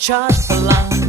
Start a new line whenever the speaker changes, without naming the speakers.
charge for lunch.